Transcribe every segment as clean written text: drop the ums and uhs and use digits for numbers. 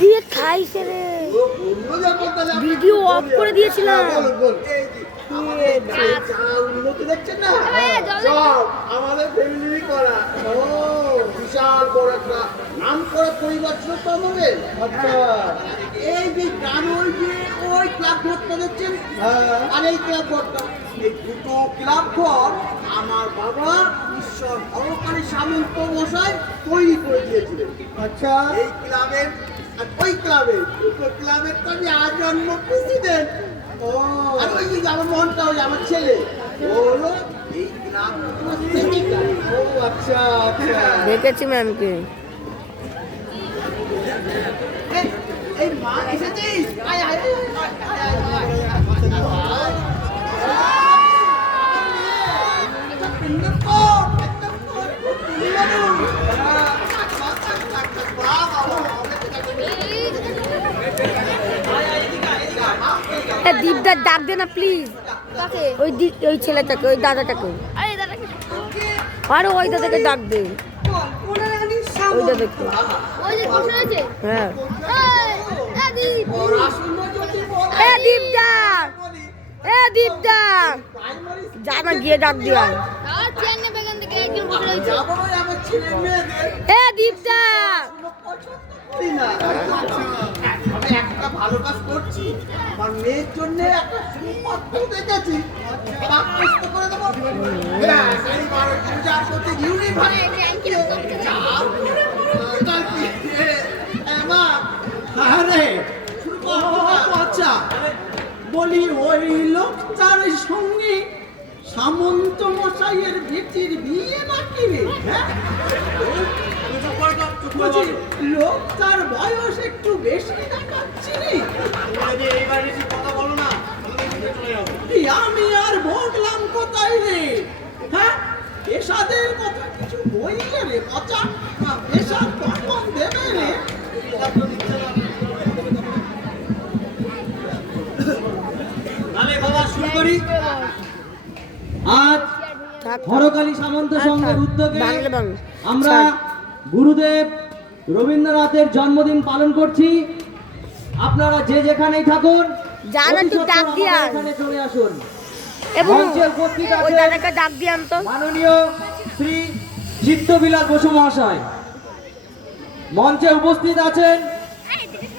দিয়ে খাইছে রে, ভিডিও অফ করে দিয়েছিলাম। উন্নতি দেখছেন না, সব আমাদের ফ্যামিলি করা। ও বিশাল বড় একটা নাম করা পরিবার ছিল তো আমাদের। আচ্ছা, এই যে গান, ওই যে ওই ক্লাব ঘরটা দেখছেন, আর এই ক্লাব ঘরটা, এই দুটো ক্লাব ঘর আমার বাবা ঈশ্বর হরকারী সামন্ত মশাই তৈরি করে দিয়েছিলেন। আচ্ছা, এই ক্লাবের আর ওই ক্লাবের, দুটো ক্লাবের তো আমি আজন্ম প্রেসিডেন্ট। ও, আর ওই যে আমার মনটা, ওই আমার ছেলে, ও হলো এই ক্লাব। ও আচ্ছা আচ্ছা, দেখেছি ম্যামকে। এই মা এসেছিস, আয় আয় দীপদার ডাক দে না প্লিজ, ওই ছেলেটাকে, ওই দাদাটাকে, আরো ওই দাদাকে ডাক দে, ওই দাদাকে। হ্যাঁ, দীপদা, দীপদা জানা গিয়ে ডাক দিয়া। দীপদা একটা ভালো কাজ করছি, আমার মেয়ের জন্য একটা সুপাত্র দেখেছি, করে দেবো। পূজা করতে আচ্ছা বলি, ওই লোকটার সঙ্গে সামন্ত মশাইয়ের বেটির বিয়ে নাকি রে? হ্যাঁ, লোকটার বয়স একটু বেশি দেখাচ্ছি। আমি আর বললাম কোথায় রে? হ্যাঁ, পেশাদের কথা কিছু বললে রে বাচ্চা, পেশাদ কখন দেবে রে? তাহলে বাবা শুরু করি। আজ হরকালী সামন্ত সংঘের উদ্যোগে আমরা গুরুদেব রবীন্দ্রনাথের জন্মদিন পালন করছি। আপনারা যে যেখানেই থাকুন, এখানে চলে আসুন। মাননীয় শ্রী চিত্তবিলাস বসু মহাশয় মঞ্চে উপস্থিত আছেন।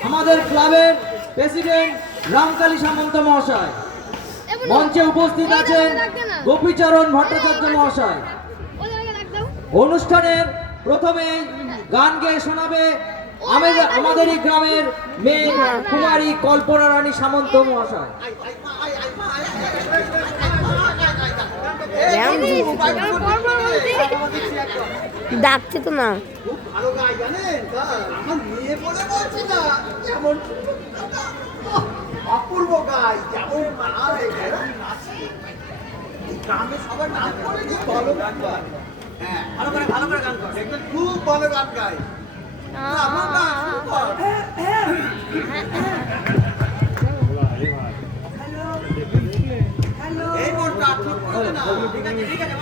আমাদের ক্লাবের প্রেসিডেন্ট রামকালী সামন্ত মহাশয় মঞ্চে উপস্থিত আছেন। গোপীচরণ ভট্টাচার্য মহাশয় অনুষ্ঠানের প্রথমে গান গেয়ে শোনাবে আমাদেরই গ্রামের মেয়ে কুমারী কল্পনা রানী সামন্ত মহাশয়। ডাকছে তো না, খুব ভালো গায় জানেন, আমার মেয়ে বলে বলছি না, যেমন অপূর্ব গায়, যেমন গ্রামে সবাই নাচ করে, যে ভালো গান গায়। হ্যাঁ, ভালো করে গান করে, খুব ভালো গান গায়। এই মনটা ঠিক করে না, ঠিক আছে ঠিক আছে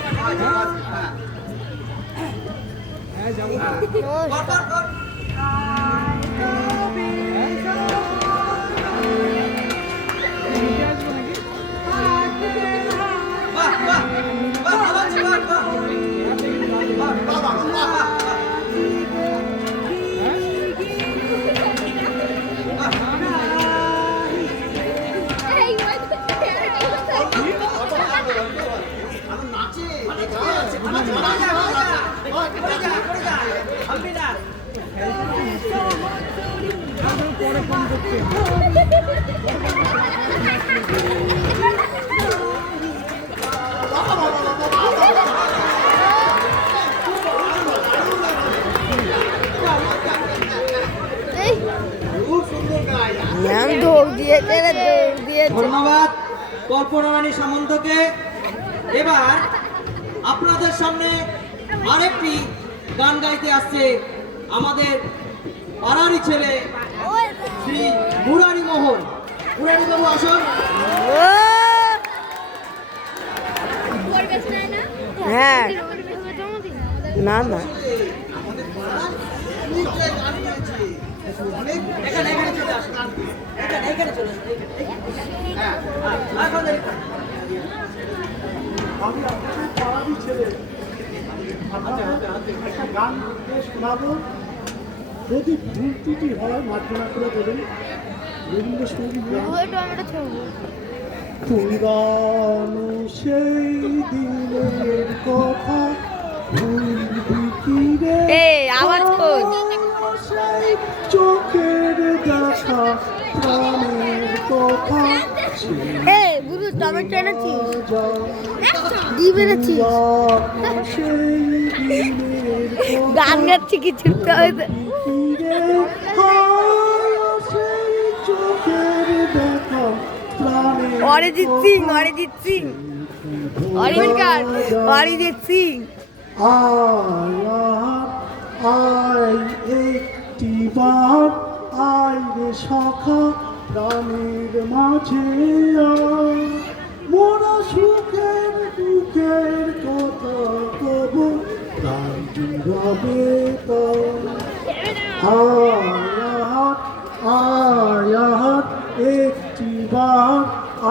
ধন্যবাদ কল্পনা রানী সামন্তকে। এবার আপনাদের সামনে আরেকটি গান গাইতে আসছে আমাদের পাড়ারই ছেলে শ্রী মুরারি মোহন। মুরারি বাবু আসুন। হ্যাঁ, না না, আমি আপনাদের পাড়ারই ছেলে। আপনাদের একটা গান শোনাবো, যদি ভুল ত্রুটি হয় মার্জনা করে দেবেন। রবীন্দ্রসঙ্গীত গান। তুমি গানো সেই দিনের কথা ভুলবি কি রে? আওয়াজ কই? সেই চোখের দেখা প্রাণের কথা বুঝু টমেটো এনেছিস? ডিম এনেছিস? গান গাচ্ছি কি ছুটতে হয়েছে? অরিজিৎ সিং, অরিজিৎ সিং, অরিজিৎ সিং। আয় একটিবার আয় রে সখা প্রাণের মাঝে আয়, মোরা সুখের দুঃখের কথা কব প্রাণ জুড়াবে তো। আয়াত একটিবার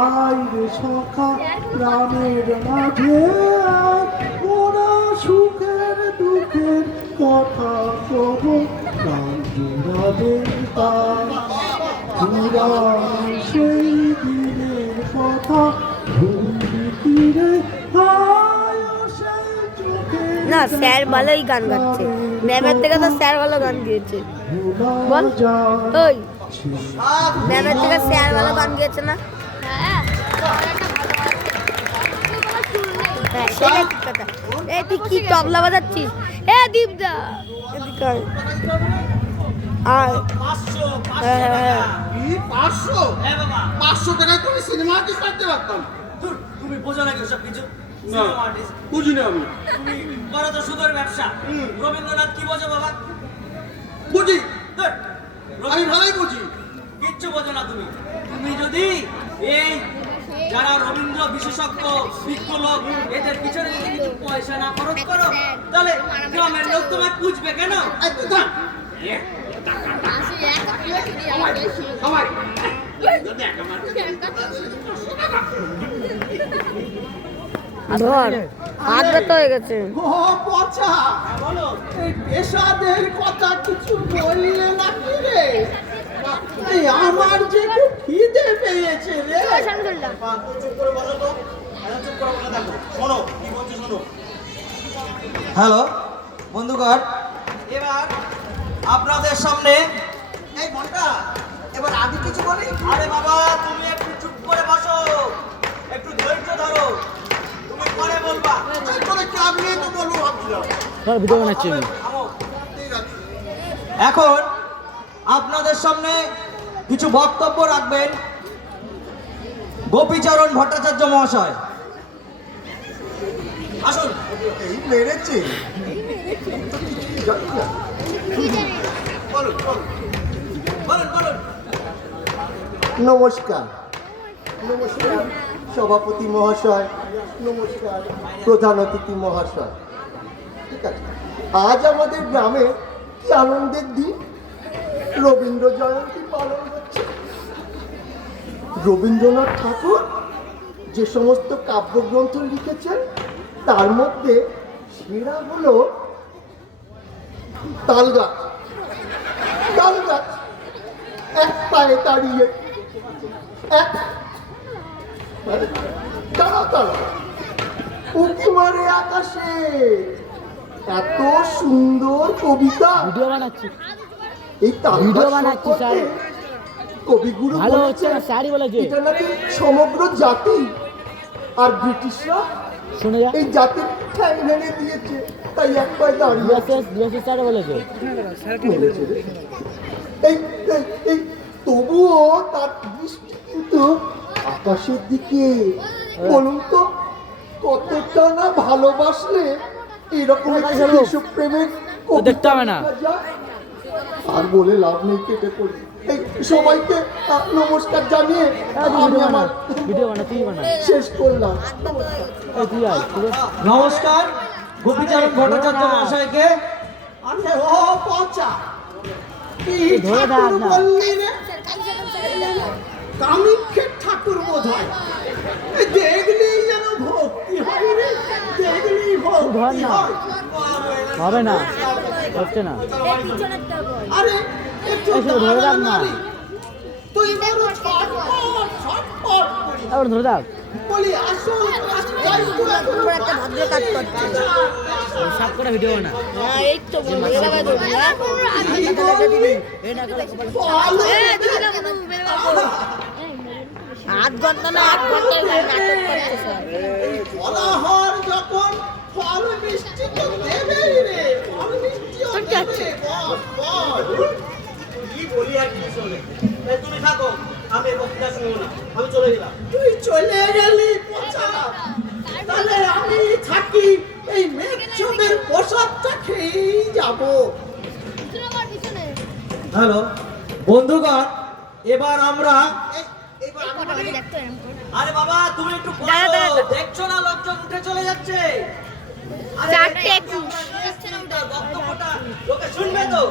আয় রে সখা প্রাণের মাঝে আয়, মোরা সুখের দুঃখের কথা কব প্রাণ জুড়াবে তার। সেই দিনের কথা ভুলবি কি রে? না, স্যার ভালোই গান গাচ্ছে। ম্যামের থেকে তো স্যার ভালো গান গিয়েছে। বল ওই ম্যামের থেকে স্যার ভালো গান গিয়েছে না? হ্যাঁ, সেটা ঠিক কথা। তুই কি তবলা বাজাচ্ছিস? দীপদা এদিকে আয়। আয়। হ্যাঁ। 500 টাকায় তুমি সিনেমা আর্টিস্ট করতে পারতাম। তুমি বোঝো নাকি সব কিছু? না, বুঝিনি আমি। তুমি করো তো সুদের ব্যবসা। রবীন্দ্রনাথ কি বোঝো বাবা? বুঝি, ধুর, আমি ভালোই বুঝি। কিচ্ছু বোঝো না তুমি। তুমি যদি এই যারা রবীন্দ্র বিশেষজ্ঞ বিজ্ঞ লোক এদের পিছনে যদি কিছু পয়সা না খরচ করো, তাহলে গ্রামের লোক তোমায় পুষবে কেন? ধর, হাত ব্যথা হয়ে গেছে। ও পচা, এই পেশাদের কথা কিছু বললে নাকি রে? এই আমার যে খুব খিদে পেয়েছে রে। হ্যালো বন্ধুগণ, এবার আপনাদের সামনে এই ঘন্টা এবার আদি কিছু বলি। আরে বাবা তুমি একটু চুপ করে বসো, একটু ধৈর্য ধরো, তুমি পরে বলবা। তোরে ক্লাব নিয়ে তো বলবো ভাবছিলাম। ভিডিও বানাচ্ছি আমি। থামো। ঠিক আছে। এখন আপনাদের সামনে কিছু বক্তব্য রাখবেন গোপীচরণ ভট্টাচার্য মহাশয়। আসুন। এই মেরেছে। বলুন বলুন। বলুন বলুন। নমস্কার, নমস্কার সভাপতি মহাশয়, নমস্কার প্রধান অতিথি মহাশয়। ঠিক আছে, আজ আমাদের গ্রামে কি আনন্দের দিন, রবীন্দ্র জয়ন্তী পালন হচ্ছে। রবীন্দ্রনাথ ঠাকুর যে সমস্ত কাব্যগ্রন্থ লিখেছেন তার মধ্যে সেরা হলো তালগাছ। তালগাছ এক পায়ে দাঁড়িয়ে এক তারা তারা উঁকি মারে আকাশে, এত সুন্দর কবিতা। ভিডিও বানাচ্ছি। এই ভিডিও বানাচ্ছি স্যার। কবিগুরু ভালো হচ্ছে না, স্যারই বলেছে। এটা নাকি সমগ্র জাতি, আর ব্রিটিশরা শুনে যা। এই জাতির ঠ্যাং ভেঙে দিয়েছে, তাই এক পায়ে দাঁড়িয়ে আছে। স্যার বলেছে। মেরেছে রে। এই এই এই তবুও তার দৃষ্টি কিন্তু আকাশের দিকে। বলুন তো কতটা না ভালোবাসলে এরকম একটা দেশপ্রেমের কবিতা দেখতে হবে না। লেখা যায়? আর বলে লাভ নেই, কেটে পড়ি। এই সবাইকে নমস্কার জানিয়ে আমি আমার ভিডিও বানা, তুই বানা। শেষ করলাম। এই তুই আয়। নমস্কার গোপীচরণ ভট্টাচার্য মহাশয়কে। আরে ও পচা, কি ধরে দাও ঠাকুর না। বললি রে? কামিক্ষের ঠাকুর বোধ হয়। দেখলেই যেন ভক্তি হয় রে, দেখলেই ধর ভক্তি না। হয়। হবে না, হচ্ছে না। আরে একটু এই শুধু ধরে দাঁড়া রাখ না। নারী। তুই বড় ছটপট করিস। আবার ধরে দাও। বলি আসল কাজটাই তো এখন তোমরা একটা ভদ্র কাজ করছো। সব করে ভিডিও না। হ্যাঁ, এই তো বলবো, এ জায়গায় ধরবি, হ্যাঁ? ভালো আধ ঘন্টা না 8 ঘন্টায় নাটক করছে স্যার। ফলাহার যখন ফল মিষ্টি তো দেবেই রে, ফল মিষ্টিও তোর কি হচ্ছে? দেবে, বল। কি বলি আর কি শোনে এই তুমি থাকো আমি এই বক্তৃতা শুনবো না আমি চলে গেলাম তুই চলে গেলি পচা, তাহলে আমি থাকি এই মেঘচোদের প্রসাদটা খেয়েই যাবো। হ্যালো বন্ধুগণ এবার আমরা এবার আমি আরে বাবা তুমি একটু দাঁড়া, বসো দাঁড়া। দেখছো না লোকজন উঠে চলে যাচ্ছে আরে 4:21 তার বক্তব্যটা লোকে শুনবে তো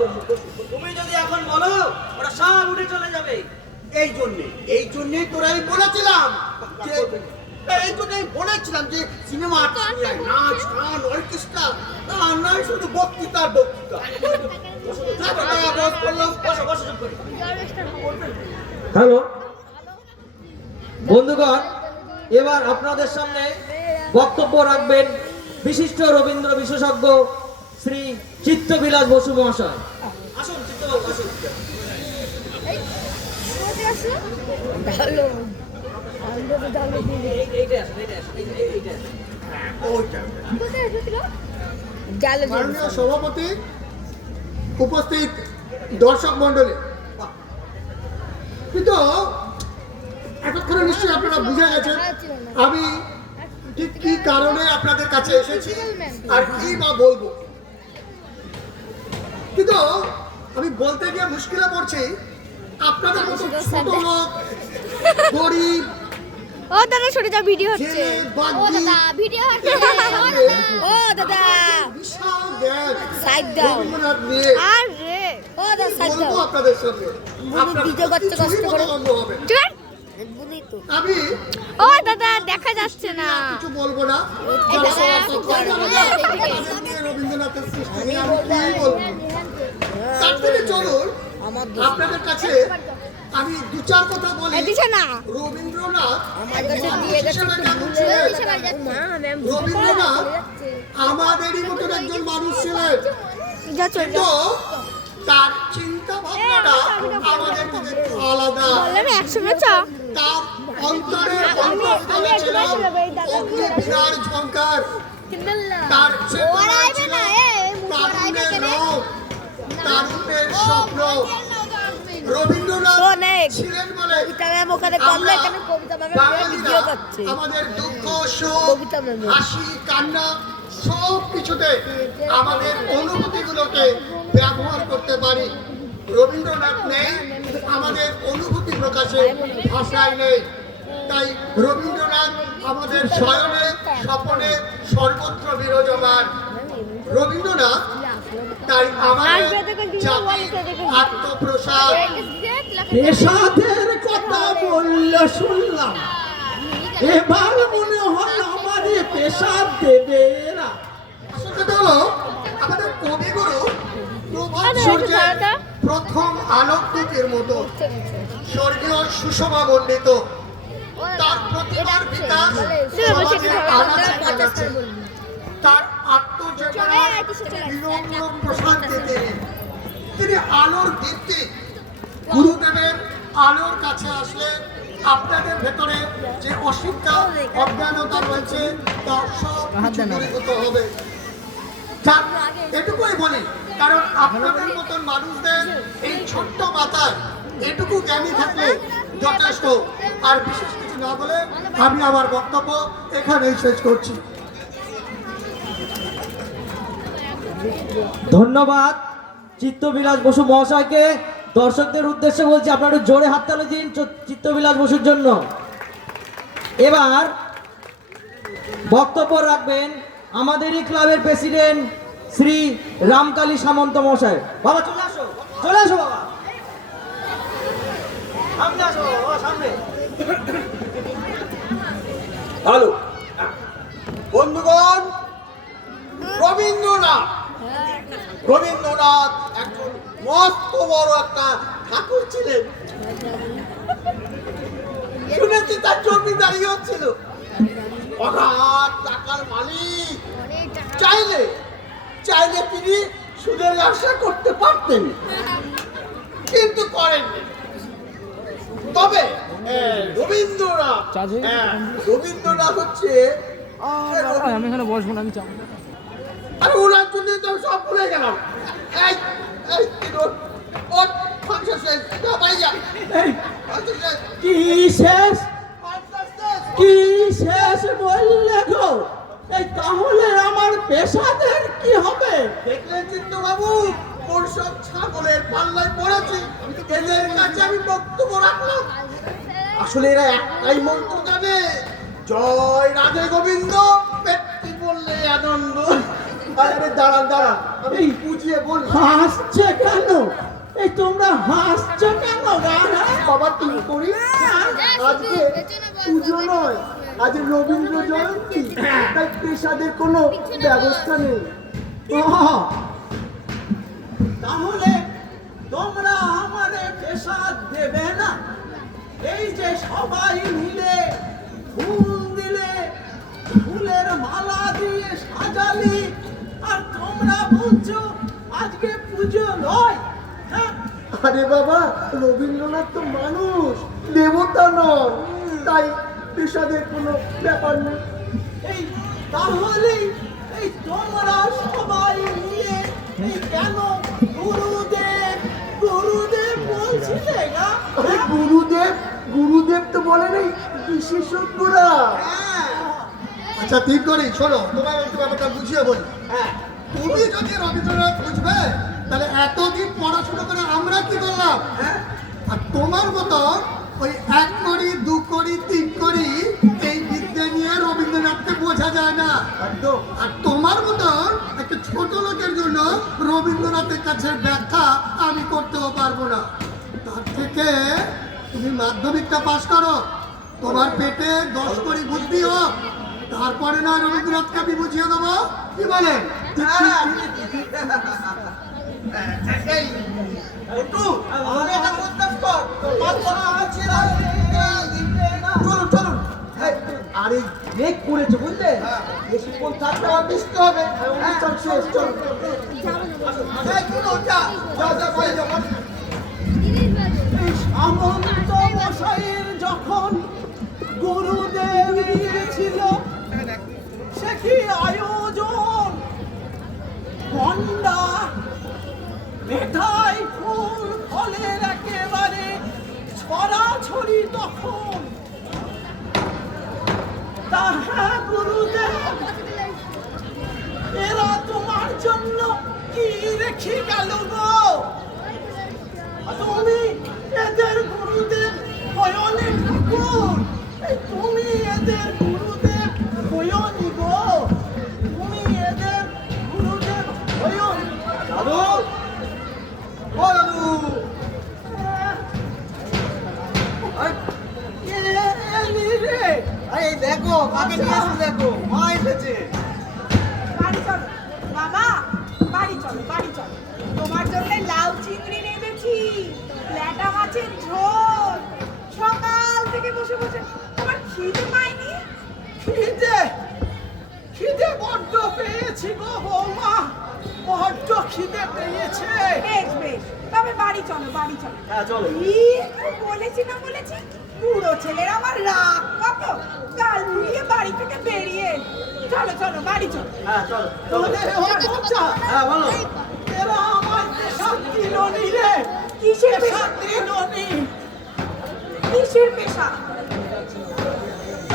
তুমি যদি এখন বলো ওরা সব উঠে চলে যাবে এই জন্যই তোরা আমি বলেছিলাম যে এই জন্যই বলেছিলাম যে সিনেমা নাচ গান অর্কেস্ট্রা তা নয় শুধু বক্তৃতা বক্তৃতা। বসো বসো চুপ করে হ্যালো বন্ধুগণ এবার আপনাদের সামনে বক্তব্য রাখবেন বিশিষ্ট রবীন্দ্র বিশেষজ্ঞ শ্রী চিত্তবিলাস বসু মহাশয় আসুন চিত্তবাবু আসুন ভালো। এইটা আসুন এইটা ওইটা গেল যে। মাননীয় সভাপতি, উপস্থিত দর্শক মন্ডলী, কিন্তু এতক্ষণে নিশ্চয়ই আপনারা বুঝে গেছেন আমি ঠিক কি কারণে আপনাদের কাছে এসেছি আর কি বা বলবো। কিন্তু আমি বলতে গিয়ে মুশকিলে পড়ছি, আপনাদের মতো ছোট লোক, গরিব, ও দাদা সরে যাও, ভিডিও হচ্ছে। জেলে, বাগদি, ভিডিও হচ্ছে। ও দাদা বিশাল জ্ঞান সাইড দাও। রবীন্দ্রনাথ নিয়ে আরে ও দাদা সাইড বলবো দাও। আপনাদের সামনে। আপনারা ভিডিও করতে কষ্ট কিছুই করে। বলবো হবে। চল বুনি তো। আমি ও দাদা দেখা যাচ্ছে না। কিছু বলবো না। এই দাদা, আমাদের নিয়ে রবীন্দ্রনাথের সৃষ্টি নিয়ে আমি কি বলবো? তার থেকে চলুন আমার আপনাদের কাছে আমি দু চার কথা বলি। দিছে না। রবীন্দ্রনাথ আমার কাছে দিয়ে গেছে হিসেবে একটু কেমন ভুলে ছিলেন? মা ম্যাম রবীন্দ্রনাথ আমাদেরই মতন একজন মানুষ ছিলেন, যা চল কিন্তু তার চিন্তা ভাবনাটা আমাদের থেকে একটু আলাদা। বললাম 100 চা। তার অন্তরের অন্তঃস্থলে ছিল অগ্নিবীণার ঝঙ্কার, তার চেতনা ছিল তারুণ্যের রব, তারুণ্যের স্বপ্ন। রবীন্দ্রনাথ অনেক ছিলেন বলে কবিতা ম্যাম ওখানে করলে এখানে কবিতা ম্যাম ভিডিও করছে। আমাদের দুঃখ, শোক, কবিতা ম্যাম। হাসি, কান্না সব কিছুতে আমাদের অনুভূতিগুলোকে ব্যবহার করতে পারি। রবীন্দ্রনাথ নেই, আমাদের অনুভূতি প্রকাশে ভাষায় নেই। তাই রবীন্দ্রনাথ আমাদের শয়নে স্বপনে সর্বত্র বিরাজমান। রবীন্দ্রনাথ তাই আমাদের জাতির আত্মপ্রসাদ। পেশাদের কথা বললে শুনলাম, এবার মনে হয় আমারই পেশাদ দেবে এরা। আসল কথা হলো আমাদের কবিগুরু প্রভাত সূর্যের প্রথম আলোকদীপের মতো স্বর্গীয় সুষমা মণ্ডিত। তার প্রতিভার বিকাশ সমাজের আনাচে কানাচে। তার আত্মজেতনার বিনম্র প্রশান্তি তিনি আলোর দীপ্তি। গুরুদেবের আলোর কাছে আসলে আপনাদের ভেতরে যে অশিক্ষা অজ্ঞানতা রয়েছে তা সব কিছু দূরীভূত হবে। যাক, এটুকুই বলি, কারণ আপনাদের মতন মানুষদের এই ছোট্ট মাথায় এটুকু জ্ঞানী থাকলে যথেষ্ট। আর বিশেষ কিছু না বলে আমি আমার বক্তব্য এখানেই শেষ করছি। ধন্যবাদ চিত্তবিলাস বসু মহাশয়কে। দর্শকদের উদ্দেশ্যে বলছি আপনারা একটু জোরে হাততালি দিন চিত্তবিলাস বসুর জন্য। এবার বক্তব্য রাখবেন আমাদেরই ক্লাবের প্রেসিডেন্ট শ্রী রামকালী সামন্ত মহাশয়। বাবা চলে আসো। চলে আসো বাবা, সামনে আসো বাবা, সামনে। ভালো বন্ধুগণ, রবীন্দ্রনাথ রবীন্দ্রনাথ একজন মস্ত বড় একটা ঠাকুর ছিলেন। শুনেছি তার জমিদারি হচ্ছিল, অগাধ টাকার মালিক। চাইলে চাইলে তিনি সুদের ব্যবসা করতে পারতেন, কিন্তু করেননি। তবে রবীন্দ্রনাথ রবীন্দ্রনাথ হচ্ছে, আমি এখানে বসবো না, আমি চাপ। আরে ওনার জন্য তো সব ভুলে গেলাম। এই এই ওঠ, ওঠ, সংসার শেষ, যা বাড়ি যা। এই সংসার শেষ। কি শেষ, সংসার শেষ। কি শেষ বললে গো? এই তাহলে আমার পেশাদের কি হবে? দেখলেন চিত্তবাবু, ওর সব ছাগলের পাল্লায় পড়েছি। এদের কাছে আমি বক্তব্য রাখলাম। আসলে এরা একটাই মন্ত্র জানে, জয় রাধে গোবিন্দ, পেটটি বললে আনন্দ। আরে দাঁড়ান দাঁড়ান, আমি বুঝিয়ে বল। হাসছে কেন? এই তোমরা হাসছো কেন? বাবা তুমি করি আজকে পুজো নয়, আজ রবীন্দ্র জয়ন্তী, তাই পেশাদের কোনো ব্যবস্থা নেই। তাহলে তোমরা আমারে পেশা দেবে না? এই যে সবাই মিলে ফুল দিলে, ফুলের মালা দিয়ে সাজালি, আর তোমরা বলছো আজকে পুজো নয়। হ্যাঁ, আরে বাবা, রবীন্দ্রনাথ তো মানুষ, দেবতা নন, তাই পেশাদের কোনো ব্যাপার নেই। এই তাহলে এই তোমরা সবাই মিলে এই কেন গুরুদেব গুরুদেব বলছিলে না? আরে গুরুদেব গুরুদেব তো বলে নেই, বিশেষজ্ঞরা। আচ্ছা ঠিক করি, শোনো তোমার একটু ব্যাপারটা বুঝিয়ে বলি। তুমি যদি রবীন্দ্রনাথ বুঝবে, তাহলে এতদিন পড়াশোনা করে আমরা কি করলাম? আর তোমার মতো ওই 1 কড়ি 2 কড়ি 3 কড়ি এই বিদ্যে নিয়ে রবীন্দ্রনাথকে বোঝা যায় না। আর তোমার মতো একটা ছোট লোকের জন্য রবীন্দ্রনাথের কাছে ব্যাখ্যা আমি করতেও পারবো না। তার থেকে তুমি মাধ্যমিকটা পাস করো, তোমার পেটে 10 কড়ি বুদ্ধি হোক, তারপরে না রবীন্দ্রনাথকে আমি বুঝিয়ে দেবো। কি বলেন? আরে ব্রেক করেছে বুঝলে, বেশিক্ষণ থাকতে হবে, মিশতে হবে। চল শেষ, চল। সামন্ত মশাইয়ের যখন গুরুদেব ছিল, সে কি আয়োজন! গন্ডা, মিঠাই, ফুল ফলের একেবারে ছড়াছড়ি তখন। তা হ্যাঁ গুরুদেব, এরা তোমার জন্য কি রেখে গেল গো? তুমি এদের গুরুদেব হয়নি ঠাকুর, তুমি এদের গুরুদেব হয়নি গো, তুমি এদের গুরুদেব হয়নি। দাদু, ও দাদু, এলি রে। এই দেখো কাকে নিয়ে এসেছে, দেখো মা এসেছে। বাড়ি চলো বাবা, বাড়ি চলো, বাড়ি চলো। তোমার জন্য লাউ চিংড়ি রেঁধেছি, ল্যাটা মাছের ঝোল। সকাল থেকে বসে বসে তোমার খিদে পায়নি? খিদে খিদে বড্ড পেয়েছি গো বৌমা, বড্ড খিদে পেয়েছে। বেশ বেশ, তবে বাড়ি চলো, বাড়ি চলো। হ্যাঁ চলো। বলেছি না বলেছি, বুড়ো ছেলের আমার রাগ কত, গাল ফুলিয়ে বাড়ি থেকে বেরিয়ে এলো। চলো চলো, বাড়ি চলো। হ্যাঁ চলো। তোদের এবার বাচ্চা, হ্যাঁ বলো। এরা আমার পেশা দিলনি রে। কিসের পেশা পেশা? দিলনি? কিসের পেশা?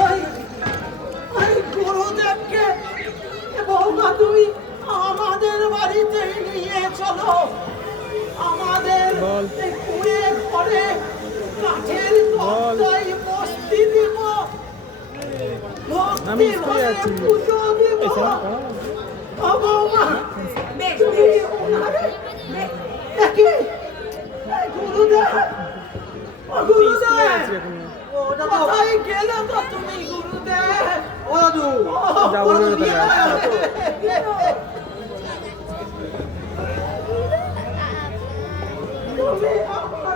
ওই গুরুদেবকে বৌমা তুমি আমাদের বাড়িতে নিয়ে চলো। আমাদের এই কুঁড়ে ঘরে কাঠের তক্তায় বস্তি দিব, ভক্তি ভরে পুজো দিব। ও বৌমা, বেশ তুমি বেশ ওনারে বেশ। একে গুরুদেব ও গুরুদেব আছি এখন। কোথায় গেলে তো তুমি গুরুদেব ও দাদু যাবো না তাহলে। তুমি আমাদের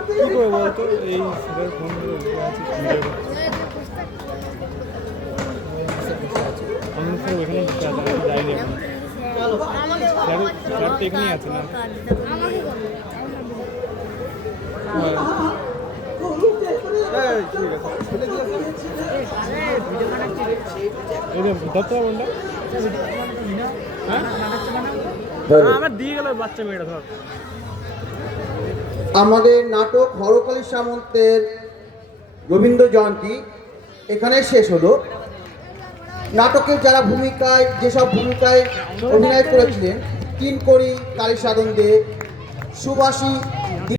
কি করবো বলতো এই স্যারের ফোন ধরে বসে আছি ভিডিও করছি। আমি স্যার ওইখানে বসে আছে আমি যাইনি এখন। স্যার তো এখানেই আছে না? হ্যাঁ ঠিক আছে। এই যে দত্ত কোনটা? হ্যাঁ আমার দিয়ে গেল বাচ্চা মেয়েটা ধর। আমাদের নাটক হরকালী সামন্তের রবীন্দ্র জয়ন্তী এখানে শেষ হলো। নাটকের যারা ভূমিকায় যেসব ভূমিকায় অভিনয় করেছিলেন কিঙ্করী কালী সাধন দে, সুভাষী